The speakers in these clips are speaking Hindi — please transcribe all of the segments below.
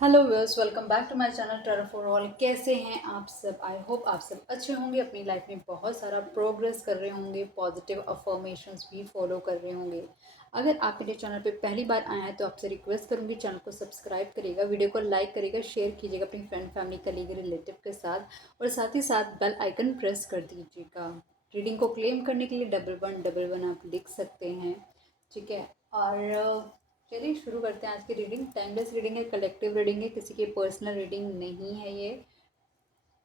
Hello viewers, welcome back to my channel टेरा फॉर ऑल। कैसे हैं आप सब? आई होप आप सब अच्छे होंगे, अपनी लाइफ में बहुत सारा प्रोग्रेस कर रहे होंगे, पॉजिटिव अफर्मेशंस भी फॉलो कर रहे होंगे। अगर आप मेरे चैनल पे पहली बार आए हैं तो आपसे रिक्वेस्ट करूंगी, चैनल को सब्सक्राइब करिएगा, वीडियो को लाइक करिएगा, शेयर कीजिएगा अपनी फ्रेंड फैमिली कलीग रिलेटिव के साथ, और साथ ही साथ बेल आइकन प्रेस कर दीजिएगा। रीडिंग को क्लेम करने के लिए 1111 आप लिख सकते हैं, ठीक है। और चलिए शुरू करते हैं आज की रीडिंग। टाइमलेस रीडिंग है, कलेक्टिव रीडिंग है, किसी की पर्सनल रीडिंग नहीं है ये।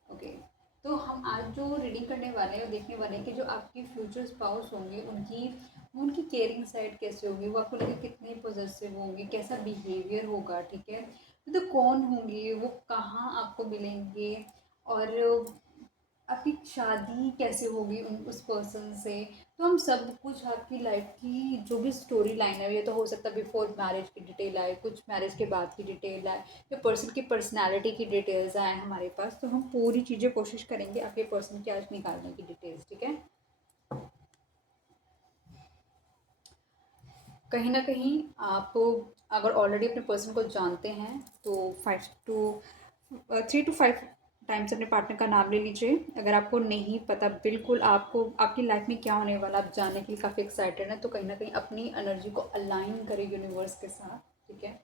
ओके, तो हम आज जो रीडिंग करने वाले हैं और देखने वाले हैं कि जो आपकी फ्यूचर स्पाउस होंगे उनकी उनकी केयरिंग साइड कैसे होगी, वो आपको लेकर कितने पॉजिटिव होंगे, कैसा बिहेवियर होगा, ठीक है। तो कौन होंगे, वो कहाँ आपको मिलेंगे, और आपकी शादी कैसे होगी उस पर्सन से। तो हम सब कुछ आपकी लाइफ की जो भी स्टोरी लाइन है, ये तो हो सकता है बिफोर मैरिज की डिटेल आए, कुछ मैरिज के बाद की डिटेल आए, या पर्सन की पर्सनैलिटी की डिटेल्स आए हमारे पास, तो हम पूरी चीज़ें कोशिश करेंगे आपके पर्सन की आज निकालने की डिटेल्स, ठीक है। कहीं ना कहीं आप अगर ऑलरेडी अपने पर्सन को जानते हैं तो 3 to 5 टाइम्स अपने पार्टनर का नाम ले लीजिए। अगर आपको नहीं पता बिल्कुल आपको आपकी लाइफ में क्या होने वाला, आप जानने के लिए काफ़ी एक्साइटेड हैं, तो कहीं ना कहीं अपनी एनर्जी को अलाइन करें यूनिवर्स के साथ, ठीक है।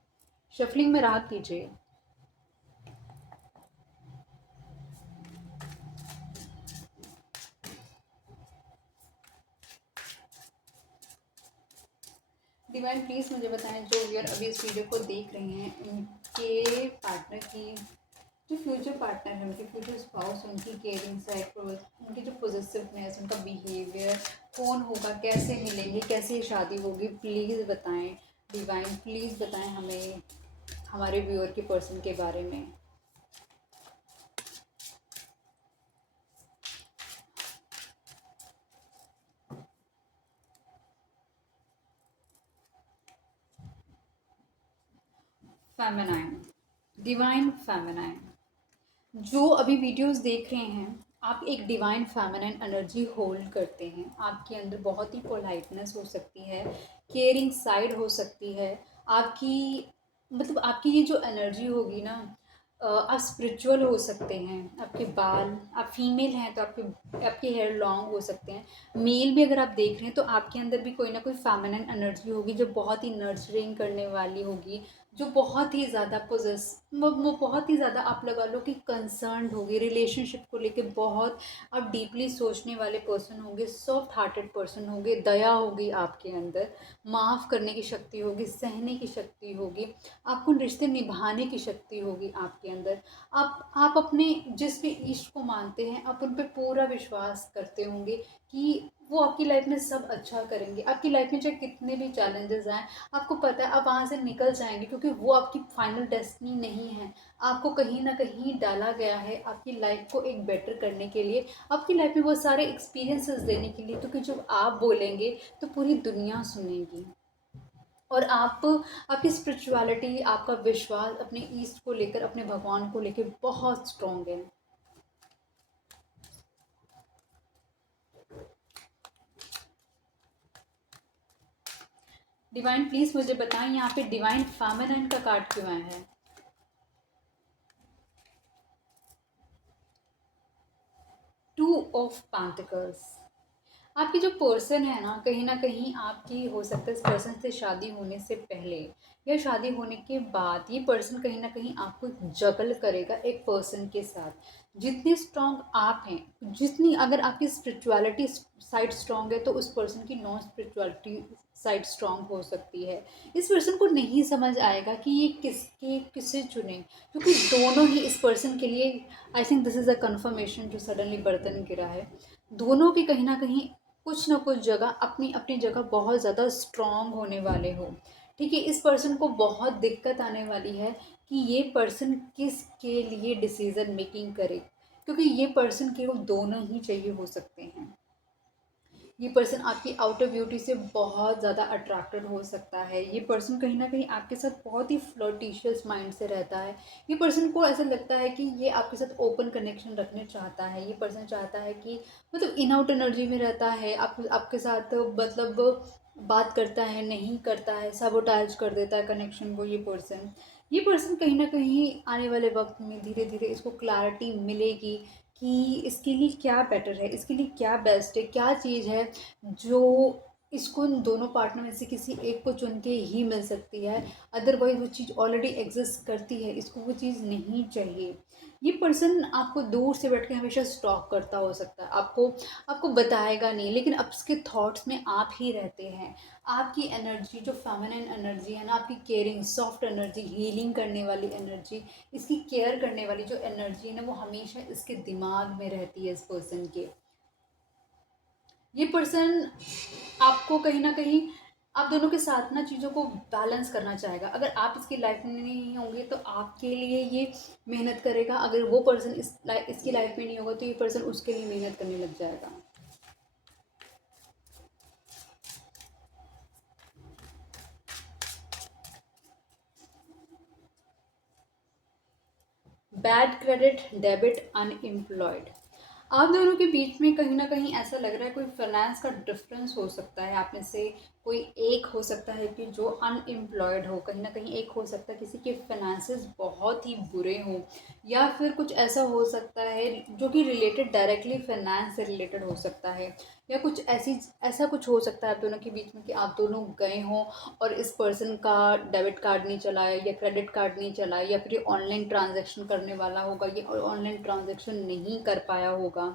शफलिंग में राहत कीजिए। डिवाइन प्लीज़ मुझे बताएं, जो व्यूअर अभी इस वीडियो को देख रहे हैं उनके पार्टनर की, जो फ्यूचर पार्टनर है, उनके फ्यूचर स्पाउस, उनकी केयरिंग साइड, उनकी जो पॉजिटिवनेस, उनका बिहेवियर कौन होगा, कैसे मिलेंगे, कैसे शादी होगी, प्लीज़ बताएं। डिवाइन प्लीज़ बताएं हमें हमारे व्यूअर के पर्सन के बारे में। फेमिनाइन, डिवाइन फेमिनाइन, जो अभी वीडियोस देख रहे हैं, आप एक डिवाइन फेमिनिन एनर्जी होल्ड करते हैं। आपके अंदर बहुत ही पोलाइटनेस हो सकती है, केयरिंग साइड हो सकती है आपकी, मतलब आपकी ये जो एनर्जी होगी ना, आप स्पिरिचुअल हो सकते हैं। आपके बाल, आप फीमेल हैं तो आपके आपके हेयर लॉन्ग हो सकते हैं। मेल भी अगर आप देख रहे हैं तो आपके अंदर भी कोई ना कोई फेमिनिन एनर्जी होगी जो बहुत ही नर्चरिंग करने वाली होगी, जो बहुत ही ज़्यादा पोजेस वो बहुत ही ज़्यादा आप लगा लो कि कंसर्न्ड होगी रिलेशनशिप को लेके, बहुत आप डीपली सोचने वाले पर्सन होंगे, सॉफ्ट हार्टेड पर्सन होंगे, दया होगी आपके अंदर, माफ़ करने की शक्ति होगी, सहने की शक्ति होगी, आपको रिश्ते निभाने की शक्ति होगी आपके अंदर। आप अपने जिस भी इष्ट को मानते हैं, आप उन पर पूरा विश्वास करते होंगे कि वो आपकी लाइफ में सब अच्छा करेंगे। आपकी लाइफ में चाहे कितने भी चैलेंजेस आएँ, आपको पता है आप वहाँ से निकल जाएंगे, क्योंकि वो आपकी फाइनल डेस्टिनी नहीं है। आपको कहीं ना कहीं डाला गया है आपकी लाइफ को एक बेटर करने के लिए, आपकी लाइफ में वो सारे एक्सपीरियंसेस देने के लिए, क्योंकि जब आप बोलेंगे तो पूरी दुनिया सुनेगी। और आप, आपकी स्पिरिचुअलिटी, आपका विश्वास अपने ईस्ट को लेकर, अपने भगवान को लेकर बहुत स्ट्रॉन्ग है। डिवाइन प्लीज मुझे बताएं, यहाँ पे डिवाइन फेमिनिन का कार्ड क्यों आया है? Two of pentacles. आपकी जो पर्सन है ना कहीं आपकी हो सकता है इस पर्सन से शादी होने से पहले या शादी होने के बाद ये पर्सन कहीं ना कहीं आपको जगल करेगा एक पर्सन के साथ। जितने स्ट्रांग आप हैं, जितनी अगर आपकी स्पिरिचुअलिटी साइड स्ट्रांग है, तो उस पर्सन की नॉन स्पिरिचुअलिटी साइड स्ट्रांग हो सकती है। इस पर्सन को नहीं समझ आएगा कि ये किसे चुने, क्योंकि दोनों ही इस पर्सन के लिए, I think this is a conformation जो सडनली बर्तन गिरा है, दोनों की कहीं ना कहीं कुछ ना कुछ जगह अपनी अपनी जगह बहुत ज़्यादा स्ट्रॉन्ग होने वाले हो, ठीक है। इस पर्सन को बहुत दिक्कत आने वाली है कि ये पर्सन किसके लिए डिसीज़न मेकिंग करे, क्योंकि ये पर्सन केवल दोनों ही चाहिए हो सकते हैं। ये पर्सन आपकी आउटर ब्यूटी से बहुत ज़्यादा अट्रैक्टेड हो सकता है। ये पर्सन कहीं ना कहीं आपके साथ बहुत ही फ्लर्टिशियस माइंड से रहता है। ये पर्सन को ऐसा लगता है कि ये आपके साथ ओपन कनेक्शन रखने चाहता है। ये पर्सन चाहता है कि मतलब इन आउट एनर्जी में रहता है, आप आपके साथ मतलब बात करता है, नहीं करता है, सबोटाज कर देता है कनेक्शन को ये पर्सन कहीं ना कहीं आने वाले वक्त में धीरे धीरे इसको क्लैरिटी मिलेगी कि इसके लिए क्या बेटर है, इसके लिए क्या बेस्ट है, क्या चीज़ है जो इसको इन दोनों पार्टनर में से किसी एक को चुन के ही मिल सकती है। अदरवाइज वो चीज़ ऑलरेडी एग्जिस्ट करती है, इसको वो चीज़ नहीं चाहिए। ये पर्सन आपको दूर से बैठ के हमेशा स्टॉक करता हो सकता है, आपको आपको बताएगा नहीं, लेकिन अब उसके थॉट्स में आप ही रहते हैं। आपकी एनर्जी जो फेमिनिन एनर्जी है ना, आपकी केयरिंग सॉफ्ट एनर्जी, हीलिंग करने वाली एनर्जी, इसकी केयर करने वाली जो एनर्जी है ना, वो हमेशा इसके दिमाग में रहती है इस पर्सन के। ये पर्सन आपको कहीं ना कहीं आप दोनों के साथ ना चीज़ों को बैलेंस करना चाहेगा। अगर आप इसकी लाइफ में नहीं होंगे तो आपके लिए ये मेहनत करेगा, अगर वो पर्सन इसकी लाइफ में नहीं होगा तो ये पर्सन उसके लिए मेहनत करने लग जाएगा। Bad credit debit unemployed. आप दोनों के बीच में कहीं ना कहीं ऐसा लग रहा है कोई फाइनेंस का डिफरेंस हो सकता है। आप में से कोई एक हो सकता है कि जो अनएम्प्लॉयड हो, कहीं ना कहीं एक हो सकता है किसी के फाइनेंसेस बहुत ही बुरे हों, या फिर कुछ ऐसा हो सकता है जो कि रिलेटेड डायरेक्टली फाइनेंस से रिलेटेड हो सकता है, या कुछ ऐसा कुछ हो सकता है आप दोनों के बीच में कि आप दोनों गए हों और इस पर्सन का डेबिट कार्ड नहीं चला है या क्रेडिट कार्ड नहीं चला है, या फिर ये ऑनलाइन ट्रांजैक्शन करने वाला होगा, ये ऑनलाइन ट्रांजैक्शन नहीं कर पाया होगा।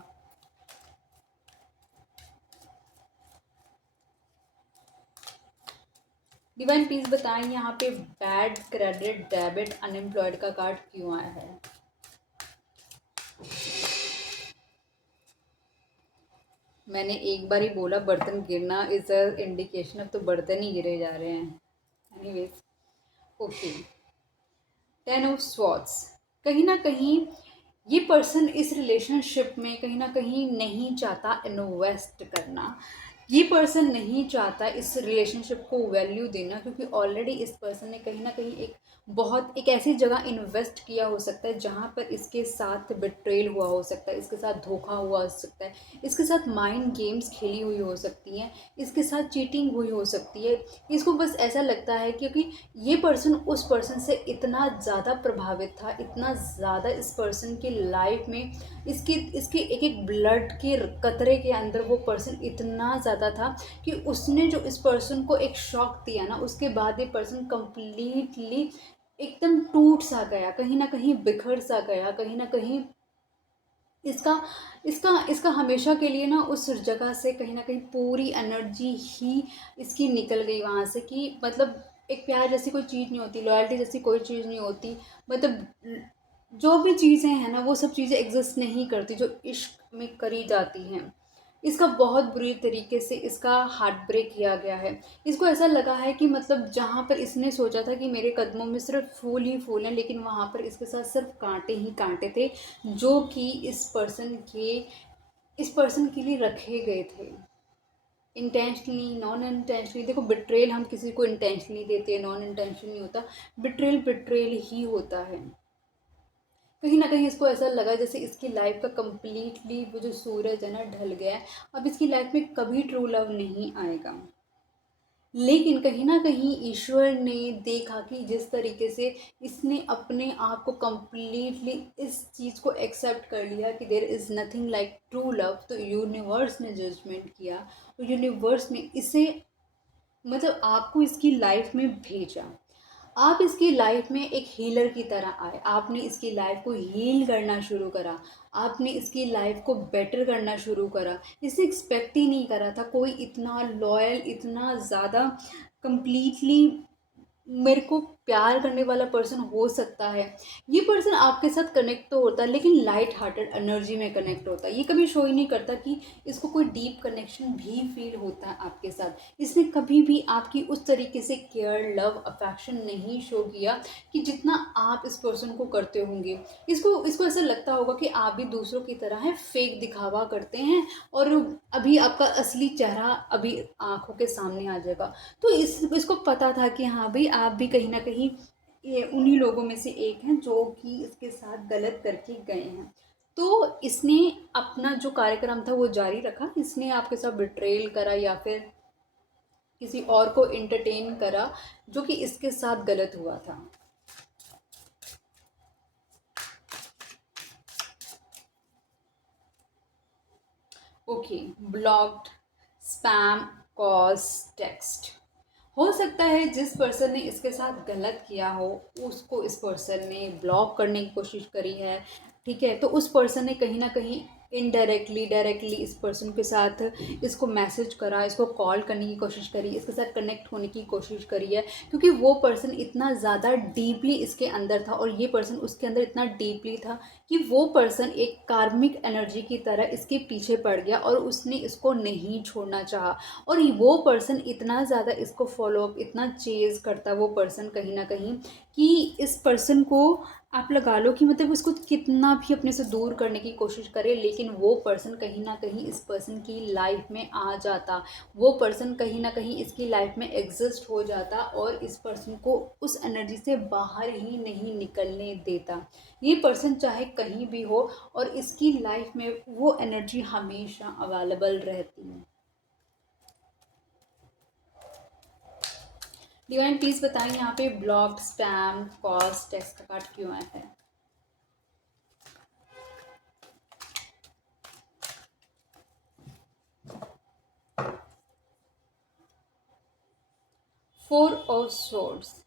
डिवाइन प्लीज बताएं यहाँ पे बैड क्रेडिट डेबिट अनएम्प्लॉयड का कार्ड क्यों आया है। मैंने एक बार ही बोला बर्तन गिरना इज अ इंडिकेशन, अब तो बर्तन ही गिरे जा रहे हैं। Anyways, okay. 10 of swords. कहीं ना कहीं ये पर्सन इस रिलेशनशिप में कहीं ना कहीं नहीं चाहता इन्वेस्ट करना। ये पर्सन नहीं चाहता इस रिलेशनशिप को वैल्यू देना, क्योंकि ऑलरेडी इस पर्सन ने कहीं ना कहीं एक ऐसी जगह इन्वेस्ट किया हो सकता है जहाँ पर इसके साथ बिट्रेल हुआ हो सकता है, इसके साथ धोखा हुआ हो सकता है, इसके साथ माइंड गेम्स खेली हुई हो सकती हैं, इसके साथ चीटिंग हुई हो सकती है। इसको बस ऐसा लगता है क्योंकि ये पर्सन उस पर्सन से इतना ज़्यादा प्रभावित था, इतना ज़्यादा इस पर्सन की लाइफ में इसके एक एक ब्लड के कतरे के अंदर वो पर्सन इतना ज़्यादा था कि उसने जो इस पर्सन को एक शॉक दिया ना, उसके बाद ये पर्सन कंप्लीटली एकदम टूट सा गया, कहीं ना कहीं बिखर सा गया, कहीं ना कहीं इसका इसका इसका हमेशा के लिए ना उस जगह से कहीं ना कहीं पूरी एनर्जी ही इसकी निकल गई वहाँ से, कि मतलब एक प्यार जैसी कोई चीज़ नहीं होती, लॉयल्टी जैसी कोई चीज़ नहीं होती, मतलब जो भी चीज़ें हैं ना वो सब चीज़ें एग्जिस्ट नहीं करती जो इश्क में करी जाती हैं। इसका बहुत बुरी तरीके से इसका हार्ट ब्रेक किया गया है। इसको ऐसा लगा है कि मतलब जहाँ पर इसने सोचा था कि मेरे कदमों में सिर्फ फूल ही फूल हैं, लेकिन वहाँ पर इसके साथ सिर्फ कांटे ही कांटे थे, जो कि इस पर्सन के लिए रखे गए थे इंटेंशनली नॉन इंटेंशनली। देखो, बिट्रेल हम किसी को इंटेंशनली देते हैं, नॉन इंटेंशनली होता। बिट्रेल बिट्रेल ही होता है। कहीं ना कहीं इसको ऐसा लगा जैसे इसकी लाइफ का कंप्लीटली वो जो सूरज है ना ढल गया है, अब इसकी लाइफ में कभी ट्रू लव नहीं आएगा। लेकिन कहीं ना कहीं ईश्वर ने देखा कि जिस तरीके से इसने अपने आप को कंप्लीटली इस चीज़ को एक्सेप्ट कर लिया कि there is nothing like true love, तो यूनिवर्स ने जजमेंट किया और यूनिवर्स ने इसे मतलब आपको इसकी लाइफ में भेजा। आप इसकी लाइफ में एक हीलर की तरह आए, आपने इसकी लाइफ को हील करना शुरू करा, आपने इसकी लाइफ को बेटर करना शुरू करा। इसे एक्सपेक्ट ही नहीं करा था कोई इतना लॉयल, इतना ज़्यादा कंप्लीटली मेरे को प्यार करने वाला पर्सन हो सकता है। ये पर्सन आपके साथ कनेक्ट तो होता है, लेकिन लाइट हार्टेड एनर्जी में कनेक्ट होता है। ये कभी शो ही नहीं करता कि इसको कोई डीप कनेक्शन भी फील होता है आपके साथ। इसने कभी भी आपकी उस तरीके से केयर, लव, अफेक्शन नहीं शो किया कि जितना आप इस पर्सन को करते होंगे। इसको ऐसा लगता होगा कि आप भी दूसरों की तरह हैं, फेक दिखावा करते हैं, और अभी आपका असली चेहरा अभी आंखों के सामने आ जाएगा। तो इसको पता था कि हाँ भाई, आप भी कहीं ना कहीं ये उन्हीं लोगों में से एक हैं जो कि इसके साथ गलत करके गए हैं। तो इसने अपना जो कार्यक्रम था वो जारी रखा, इसने आपके साथ बिट्रेल करा, या फिर किसी और को इंटरटेन करा, जो कि इसके साथ गलत हुआ था। Okay, blocked, spam, cause, text. हो सकता है जिस पर्सन ने इसके साथ गलत किया हो, उसको इस पर्सन ने ब्लॉक करने की कोशिश करी है, ठीक है। तो उस पर्सन ने कहीं ना कहीं इनडायरेक्टली डायरेक्टली इस पर्सन के साथ इसको मैसेज करा, इसको कॉल करने की कोशिश करी, इसके साथ कनेक्ट होने की कोशिश करी है, क्योंकि वो पर्सन इतना ज़्यादा डीपली इसके अंदर था और ये पर्सन उसके अंदर इतना डीपली था कि वो पर्सन एक कार्मिक एनर्जी की तरह इसके पीछे पड़ गया और उसने इसको नहीं छोड़ना चाहा। और वो पर्सन इतना ज़्यादा इसको फॉलोअप, इतना चेज़ करता वो पर्सन कहीं ना कहीं, कि इस पर्सन को आप लगा लो कि मतलब उसको कितना भी अपने से दूर करने की कोशिश करे, लेकिन वो पर्सन कहीं ना कहीं इस पर्सन की लाइफ में आ जाता, वो पर्सन कहीं ना कहीं इसकी लाइफ में एग्जिस्ट हो जाता और इस पर्सन को उस एनर्जी से बाहर ही नहीं निकलने देता। ये पर्सन चाहे कहीं भी हो और इसकी लाइफ में वो एनर्जी हमेशा अवेलेबल रहती है। डिवाइन प्लीज बताएं यहाँ पे ब्लॉक्ड, स्पैम, कॉल, टेक्स्ट का कार्ड क्यों आया है? Four of swords.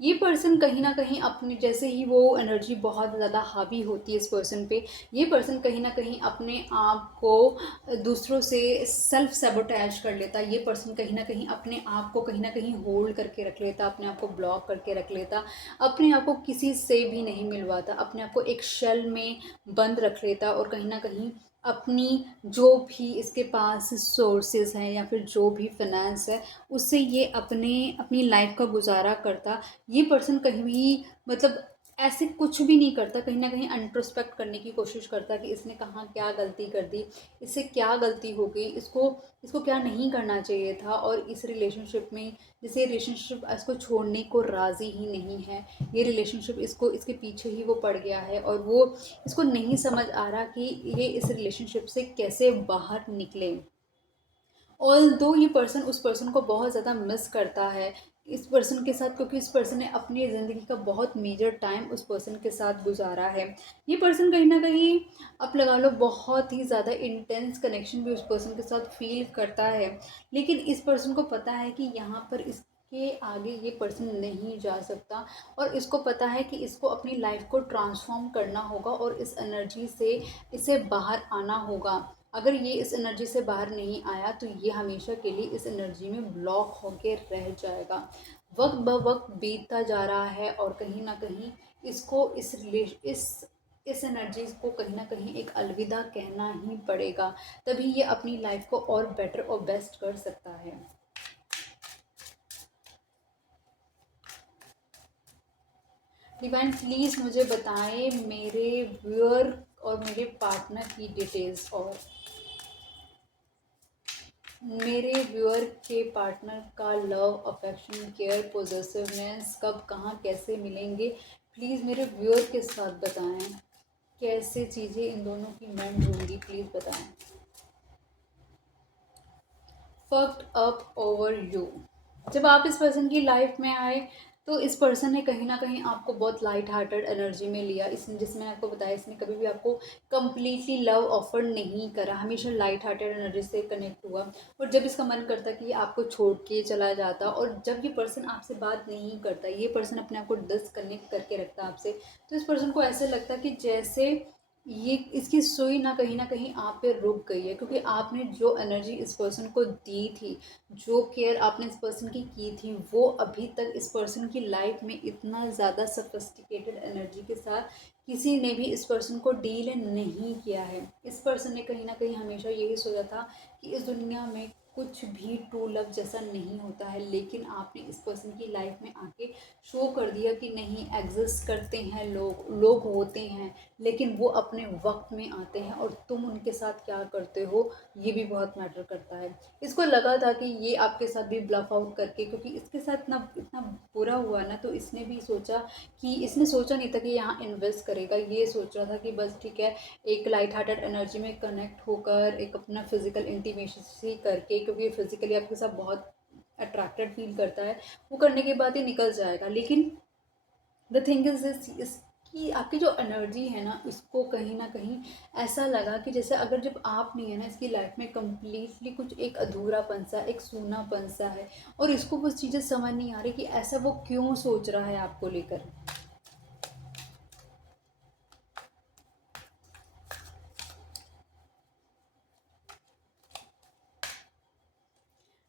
ये पर्सन कहीं ना कहीं अपने, जैसे ही वो एनर्जी बहुत ज़्यादा हावी होती है इस पर्सन पे, ये पर्सन कहीं ना कहीं अपने आप को दूसरों से सेल्फ सेबोटैज कर लेता। ये पर्सन कहीं ना कहीं अपने आप को कहीं ना कहीं होल्ड करके रख लेता, अपने आप को ब्लॉक करके रख लेता, अपने आप को किसी से भी नहीं मिलवाता, अपने आप को एक शेल में बंद रख लेता और कहीं ना कहीं अपनी जो भी इसके पास सोर्सेज हैं या फिर जो भी फाइनेंस है, उससे ये अपने अपनी लाइफ का गुजारा करता। ये पर्सन कहीं भी मतलब ऐसे कुछ भी नहीं करता, कहीं ना कहीं इंट्रोस्पेक्ट करने की कोशिश करता कि इसने कहाँ क्या गलती कर दी, इससे क्या गलती हो गई, इसको इसको क्या नहीं करना चाहिए था। और इस रिलेशनशिप में, जैसे रिलेशनशिप इसको छोड़ने को राज़ी ही नहीं है, ये रिलेशनशिप इसको इसके पीछे ही वो पड़ गया है और वो इसको नहीं समझ आ रहा कि ये इस रिलेशनशिप से कैसे बाहर निकले। ऑल दो ये पर्सन उस पर्सन को बहुत ज़्यादा मिस करता है इस पर्सन के साथ, क्योंकि इस पर्सन ने अपनी ज़िंदगी का बहुत मेजर टाइम उस पर्सन के साथ गुजारा है। ये पर्सन कहीं ना कहीं, आप लगा लो, बहुत ही ज़्यादा इंटेंस कनेक्शन भी उस पर्सन के साथ फील करता है, लेकिन इस पर्सन को पता है कि यहाँ पर इसके आगे ये पर्सन नहीं जा सकता और इसको पता है कि इसको अपनी लाइफ को ट्रांसफॉर्म करना होगा और इस एनर्जी से इसे बाहर आना होगा। अगर ये इस एनर्जी से बाहर नहीं आया तो ये हमेशा के लिए इस एनर्जी में ब्लॉक होके रह जाएगा। वक्त ब वक्त बीतता जा रहा है और कहीं ना कहीं इसको इस एनर्जी को कहीं ना कहीं एक अलविदा कहना ही पड़ेगा, तभी ये अपनी लाइफ को और बेटर और बेस्ट कर सकता है। डिवाइन प्लीज़ मुझे बताएं मेरे व्यूअर और मेरे पार्टनर की डिटेल्स, और मेरे व्यूअर के पार्टनर का लव, अफेक्शन, केयर, पोजेसिवनेस कब, कहाँ, कैसे मिलेंगे। प्लीज़ मेरे व्यूअर के साथ बताएं कैसे चीज़ें इन दोनों की मेंड होंगी, प्लीज़ बताएं। Fucked up over you. जब आप इस पर्सन की लाइफ में आए तो इस पर्सन ने कहीं ना कहीं आपको बहुत लाइट हार्टेड एनर्जी में लिया। इस जिसमें आपको बताया, इसने कभी भी आपको कम्प्लीटली लव ऑफर नहीं करा, हमेशा लाइट हार्टेड एनर्जी से कनेक्ट हुआ। और जब इसका मन करता कि ये आपको छोड़ के चला जाता, और जब ये पर्सन आपसे बात नहीं करता, ये पर्सन अपने आप को डिसकनेक्ट करके रखता आपसे, तो इस पर्सन को ऐसे लगता कि जैसे ये इसकी सुई ना कहीं आप पे रुक गई है, क्योंकि आपने जो एनर्जी इस पर्सन को दी थी, जो केयर आपने इस पर्सन की थी, वो अभी तक इस पर्सन की लाइफ में इतना ज़्यादा सफिस्टिकेटेड एनर्जी के साथ किसी ने भी इस पर्सन को डील नहीं किया है। इस पर्सन ने कहीं ना कहीं हमेशा यही सोचा था कि इस दुनिया में कुछ भी ट्रू लव जैसा नहीं होता है, लेकिन आपने इस पर्सन की लाइफ में आके शो कर दिया कि नहीं, एग्जिस्ट करते हैं लोग, लोग होते हैं, लेकिन वो अपने वक्त में आते हैं और तुम उनके साथ क्या करते हो ये भी बहुत मैटर करता है। इसको लगा था कि ये आपके साथ भी ब्लफ आउट करके, क्योंकि इसके साथ इतना इतना बुरा हुआ ना, तो इसने भी सोचा कि, इसने सोचा नहीं था कि यहाँ इन्वेस्ट करेगा। ये सोच रहा था कि बस ठीक है, एक लाइट हार्टेड एनर्जी में कनेक्ट होकर एक अपना फिजिकल इंटीमेसी करके, क्योंकि फिजिकली आपके साथ बहुत अट्रैक्टेड फील करता है, वो करने के बाद ही निकल जाएगा। लेकिन द थिंग इज दिस, इसकी आपकी जो एनर्जी है ना, इसको कहीं ना कहीं ऐसा लगा कि जैसे अगर जब आप नहीं है ना, इसकी लाइफ में कम्प्लीटली कुछ एक अधूरापन सा, एक सूनापन सा है, और इसको वो चीज़ें समझ नहीं आ रही कि ऐसा वो क्यों सोच रहा है आपको लेकर।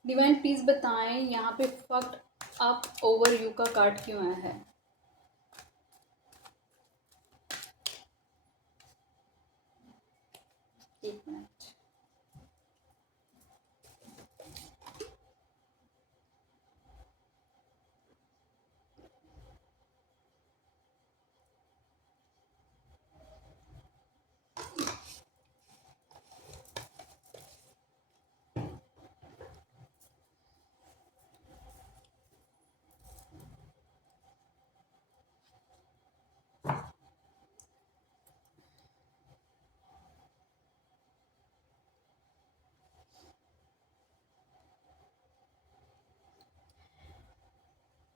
डिवाइन प्लीज बताएं यहाँ पे फक्ड अप ओवर यू का कार्ड क्यों आया है। एक मिनट।